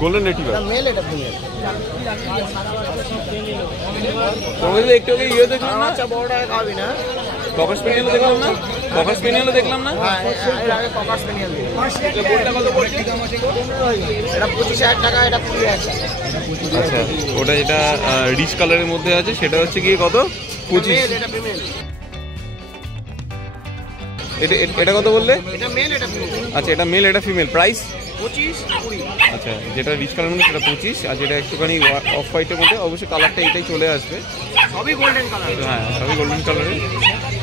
Golden retriever mail, এটা female. তোমাদের একটু আগে ইয়ে দেখলাম না, আচ্ছা বড়টাকে খাওয়াবি না? ককার স্পেনিয়েলও দেখলাম না, ককার স্পেনিয়েলও দেখলাম না। হ্যাঁ, এর আগে ককার স্পেনিয়েল দিই। কোনটা কত পড়ছে? এটা 25,000 টাকা, এটা 20,000 টাকা। আচ্ছা, ওটা যেটা রিচ কালারের মধ্যে আছে সেটা হচ্ছে গিয়ে কত? 25। এটা ফিমেল। এটা কত বললে? এটা মেল, এটা ফিমেল। আচ্ছা, এটা মেল, এটা ফিমেল। প্রাইস 25, 20। আচ্ছা, যেটা রিচ কালারের মধ্যে সেটা 25, আর যেটা একটুখানি অফ হোয়াইটের মধ্যে অবশ্যই কালারটা এটাই চলে আসবে। সবই গোল্ডেন কালার। হ্যাঁ, সবই গোল্ডেন কালারের।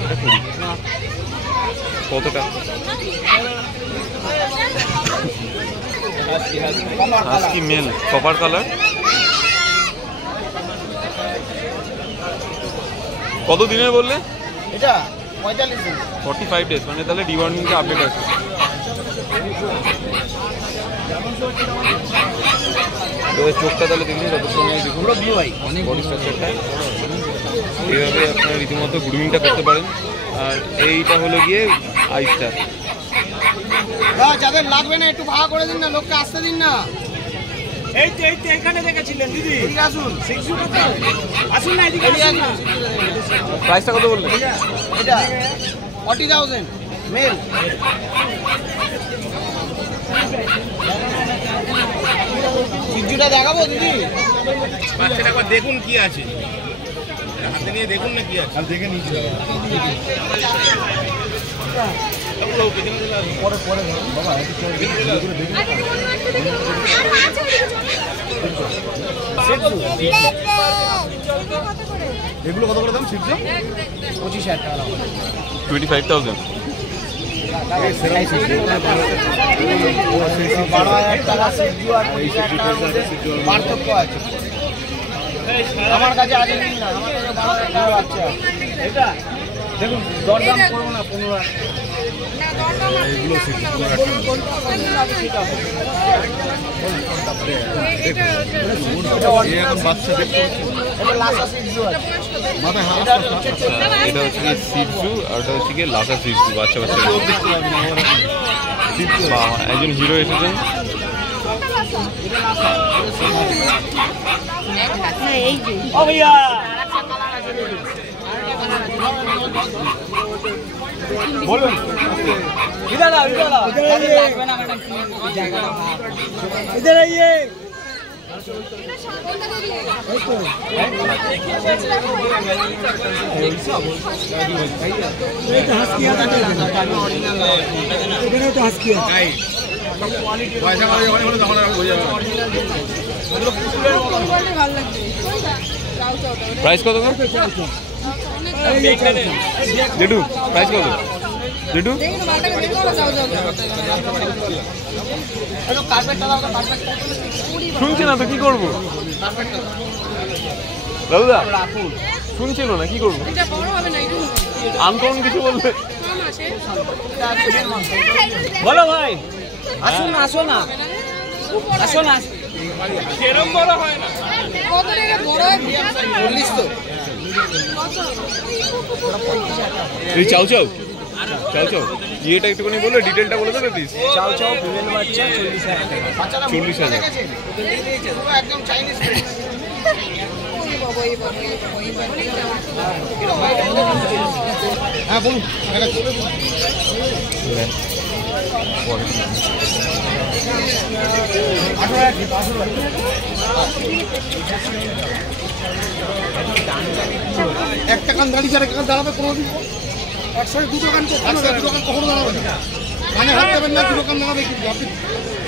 এটা 20। কতটা? Husky male, copper colour. কত দিনের বললে? এটা 45 দিন। 45 ডেজ, মানে তাহলে ডিওয়ার্মিংটা আপডেট আছে। চোখটা তাহলে দেখুন, যত সময় দেখুন বডি স্ট্রাকচারটা এইভাবে আপনারা রীতিমতো গ্রুমিংটা করতে পারেন। আর এইটা হলো গিয়ে আইসটা। যাদের লাগবে না একটু ভাড়া করে দিন না, লোককে আসতে দিন না। এই তো এখানে দেখেছিলেন দিদি, এদিকে আসুন। আসুন না, এদিকে আসুন না। প্রাইসটা কত বললেন? এটা 40,000 মেল। সিজুটা দেখাবো দিদি? বাচ্চাটা একবার দেখুন কি আছে, হাতে নিয়ে দেখুন না কি আছে। দেখে নিচ্ছি পরে পরে বাবা এগুলো কত করে দাম? শিখছো 25,000 টাকা। 25,000। 12,000 টাকা সিজু আর 25,000 টাকার মধ্যে পার্থক্য আছে। আমার কাছে আছে না, আমার কাছে 12,000 টাকা বাচ্চা। এটা দেখুন, দরদাম করবো না 15,000। এগুলো শিখছো এখন বাচ্চা দেখতে এটা লাসা সিজু আছে। মাথায় হাত এটা হচ্ছে গিয়ে সিজু, আর ওটা হচ্ছে গিয়ে লাসা সিজু। বাচ্চা বাচ্চা একজন হিরো এসেছেন। ও ভাইয়া বলুন, इधर লাগবে না ম্যাডাম, জায়গাটা इधर आइए। প্রাইস কত? জেঠু প্রাইস কত? জেঠু শুনছি না তো, কি করবো? দাদা শুনছিল না, কি করবো? আনকমন কিছু বলবে? বলো ভাই, আসুন না, আসো না, আসো না। সেরম বড় হয় না, 40 তো। এই চাও চাও চাও চাও ইয়েটা একটুখানি বলে, ডিটেলটা বলে দেবে প্লিজ। চাও চাও ফিমেল বাচ্চা 40,000 টাকা। 40,000। একদম চাইনিজ। হ্যাঁ বলুন। একটা কান দাঁড়িয়ে যারা কান দাঁড়াবে কোনোদিন একসাথে দুটো কান কখনো দাঁড়াবে না। কানে হাত দেবেন না, দুটো কান দাঁড়াবে কিন্তু আপনি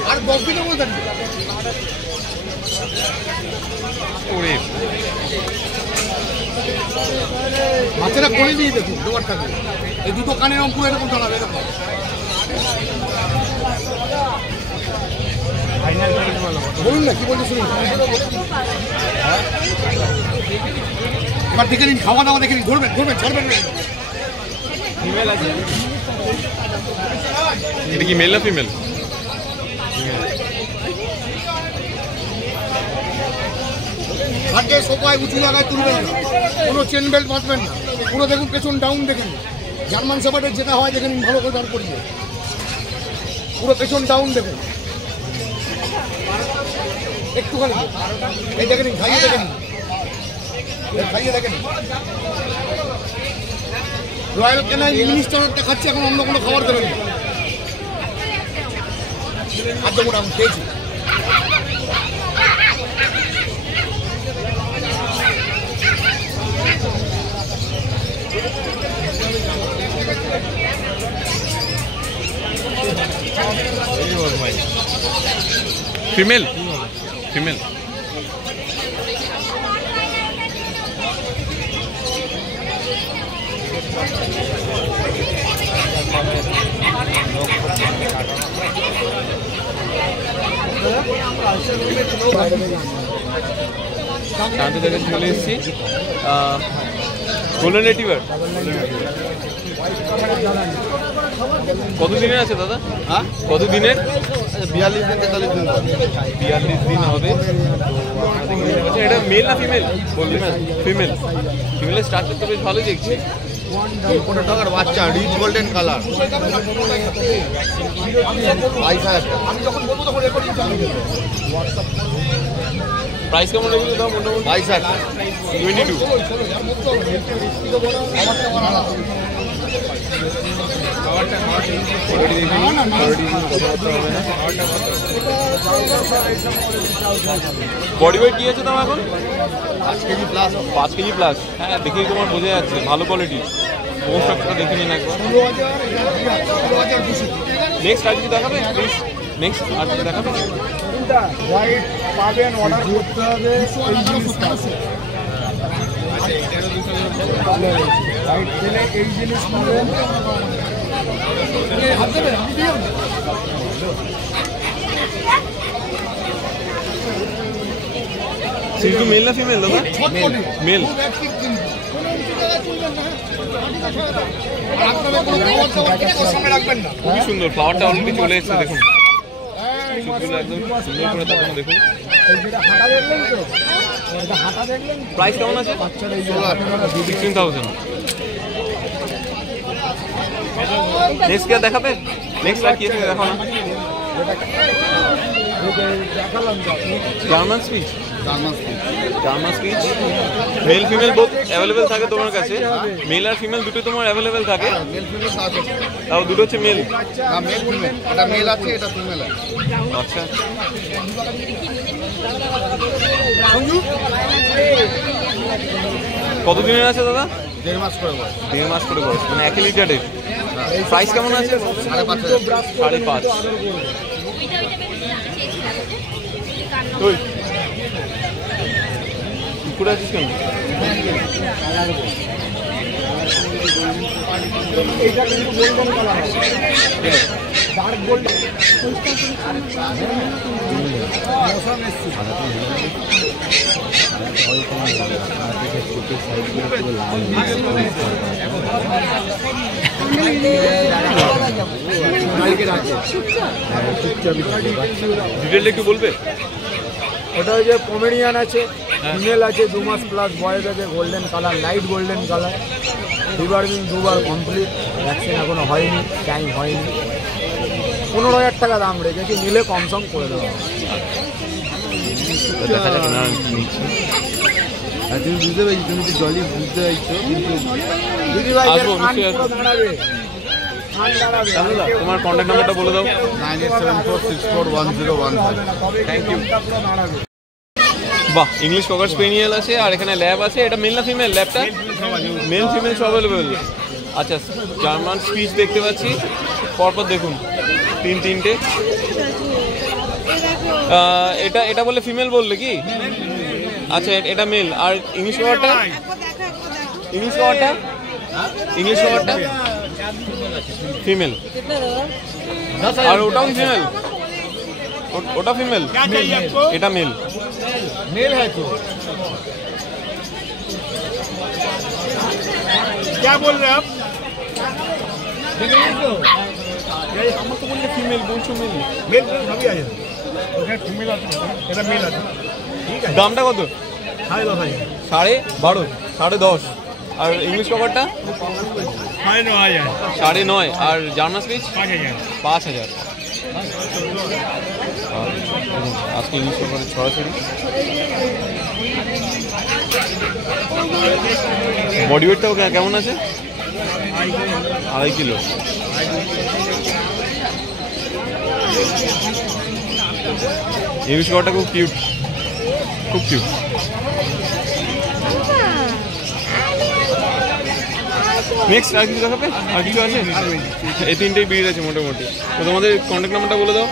আর 10 দিনের মধ্যে দাঁড়িয়ে বাচ্চারা করে দিয়ে দেখুন তোমার থাকবে। এই দুটো কানের অঙ্কুর এরকম দাঁড়াবে, এরকম। বলুন না কি বলতে শুনুন। এবার দেখে নিন, খাওয়া দাওয়া দেখে নিন, ধরবেন ধরবেন ছাড়বেন না। ফিমেল আছে। এটা কি মেল না ফিমেল? হাতে সোফায় উঁচু জায়গায় তুলবেন না, কোনো চেন বেল্ট বাঁধবেন না, পুরো দেখুন পেছন ডাউন দেখেন। জার্মান শেফার্ডের যেটা হয় দেখেন ভালো করে দাঁড় করিয়ে, পুরো পেছন ডাউন দেখুন। একটুখানি এই দেখেন, খাইয়ে দেখেন, খাইয়ে দেখেন। রয়্যাল ক্যানাল মিনিস্টারটা খাচ্ছে, এখন অন্য কোনো খাবার দেবেন না। খাদ্য মোটামুটি খেয়েছি। ফিমেল ফিমেল শান্তি থেকে চলে এসেছি গোল্ডেন রিট্রিভার। কত দিনের আছে দাদা? হ্যাঁ, কত দিনের? 42 দিন 43 দিন 42 দিন হবে। আচ্ছা, এটা মেল না ফিমেল? বললি না ফিমেল। ফিমেলের স্ট্রাকচার তো বেশ ভালো দেখছি। 15 টাকার বাচ্চা, রিচ গোল্ডেন কালার। 22,000 টাকা। আমি যখন বলবো তখন রেকর্ডিং চালু হবে। প্রাইস কেমন রেখেছো দাও মোটামুটি? 22,000 টাকা। 22। বডি ওয়েট কি আছে দাম এখন? 5 কেজি প্লাস। 5 KG plus. হ্যাঁ, দেখেই তোমার বোঝা যাচ্ছে ভালো কোয়ালিটির। মোস্টটা দেখে নিন একবার। 16,200। নেক্সট আর কিছু দেখাবে প্লিজ? নেক্সট আর কিছু দেখাবে? হোয়াইট পাবেন, অর্ডার করতে হবে। এই জিনিসটা হোয়াইট পেলে এই জিনিস পাবেন। হাত দেবেন, আমি দিও না। সিজু মেল না ফিমেল দাদা? মেল। খুবই সুন্দর, ফ্লাওয়ারটা অলরেডি চলে এসেছে দেখুন। চোখগুলো একদম সুন্দর করে তাকানো দেখুন। প্রাইস কেমন আছে? 16,000। নেক্সট কি আর দেখাবে? নেক্সট আর কি আছে দেখো না। German speech. German speech male female both available থাকে তোমার কাছে? মেল আর ফিমেল দুটো তোমার অ্যাভেলেবেল থাকে? তাও দুটো হচ্ছে মেল। মেল ফিমেল, এটা মেল আছে, এটা ফিমেল আছে। আচ্ছা, কত দিনের আছে দাদা? 1.5 মাস করে বয়স। 1.5 মাস করে বয়স, মানে 1 লিটারের। প্রাইস কেমন আছে? 5,500। 5.5। ওই কুকুর আছিস কেন? এটা কিন্তু গোল্ডেন কালার আছে, ডার্ক গোল্ডেন। মশাম এসছে। ডিটেলটা একটু বলবে? ওটা ওই যে পমেরিয়ান আছে, ফিমেল আছে 2 মাস প্লাস বয়স আছে, golden colour, light golden colour. Deworming 2 বার কমপ্লিট, ভ্যাকসিন এখনো হয়নি, টাইম হয়নি। 15,000 টাকা দাম রেখেছি, নিলে কম সম করে দেওয়া হবে। তুমি বুঝতে পারছি, তুমি তো জলই বুঝতে পারছো, কিন্তু দিদিভাই আসবো, নিশ্চয়ই আসবো। দাঁড়াবে। তোমার কন্ট্যাক্ট নাম্বারটা বলে দাও। 9874641015। Thank you. বাহ, ইংলিশ ককার স্পেনিয়েল আছে আর এখানে ল্যাব আছে। এটা মেল না ফিমেল ল্যাবটা? মেল ফিমেল সব অ্যাভেলেবেল। আচ্ছা, জার্মান স্পিচ দেখতে পাচ্ছি পরপর দেখুন, তিনটে। এটা এটা বললে ফিমেল বললে কি? আচ্ছা, এটা মেল। আর ইংলিশ কভারটা? ইংলিশ কভারটা? ইংলিশ কভারটা ফিমেল। আর ওটাও ফিমেল? ওটা ফিমেল, এটা মেল। मेल है तो क्या बोल रहे हैं आप? আমার তো বললে ফিমেল, বলছো মেল। मेल सभी आ जाए, ओके फीमेल आता है, এটা মেল আছে। ঠিক আছে, দামটা কত? 12,500। 12.5, 10.5। আর ইংলিশ কভারটা? 9,500। 9.5। আর জার্মান স্পিচ? 5,000। 5,000। আর দেখুন, আজকে ইলিশ মাছের ছড়াছড়ি। বডি ওয়েটটাও কেমন আছে? 2.5 কিলো। ইলিশ মাছটা খুব কিউট, খুব কিউট। নেক্সট আর কিছু দেখাবে? আর কিছু আছে? এই তিনটেই বিড়ি আছে মোটামুটি। তো তোমাদের কন্ট্যাক্ট নাম্বারটা বলে দাও।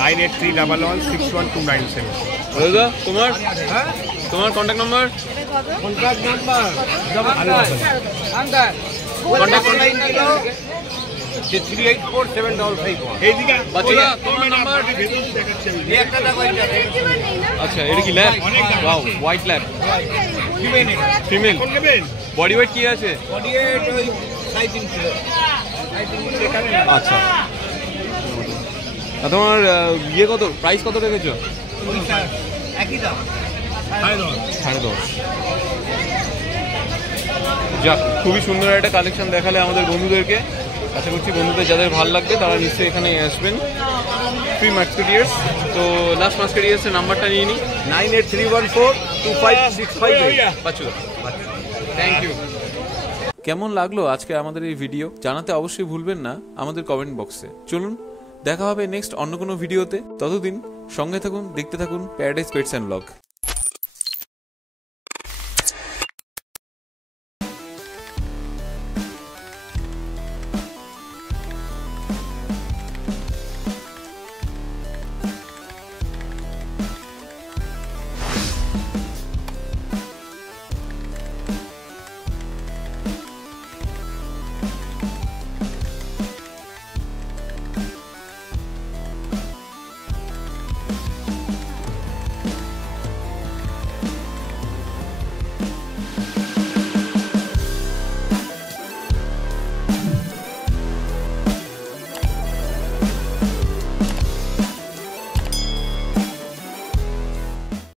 9831161297। বলে দাও তোমার contact number. Contact number contact 384755 এইদিকে বাচ্চারা তোমার নাম্বার। আচ্ছা, এটা কি lab? Wow, white lab, female. কোন নেবেন? বডি ওয়েট কি আছে? আচ্ছা, আর তোমার ইয়ে কত, প্রাইস কত রেখেছো? একই দাম। 10.5। যাক, খুবই সুন্দর একটা কালেকশন দেখালে আমাদের বন্ধুদেরকে। আশা করছি বন্ধুদের যাদের ভালো লাগবে তারা নিশ্চয়ই এখানে আসবেন। Three musketeers. তো লাস্ট মাস্কেটিয়ার্সের নাম্বারটা নিয়ে নিই। 9831425658। Bacchu, thank you. কেমন লাগলো আজকে আমাদের এই ভিডিও জানাতে অবশ্যই ভুলবেন না আমাদের কমেন্ট বক্সে। চলুন দেখা হবে নেক্সট অন্য কোনো ভিডিওতে। ততদিন সঙ্গে থাকুন, দেখতে থাকুন প্যারাডাইস পেটস অ্যান্ড ব্লগ।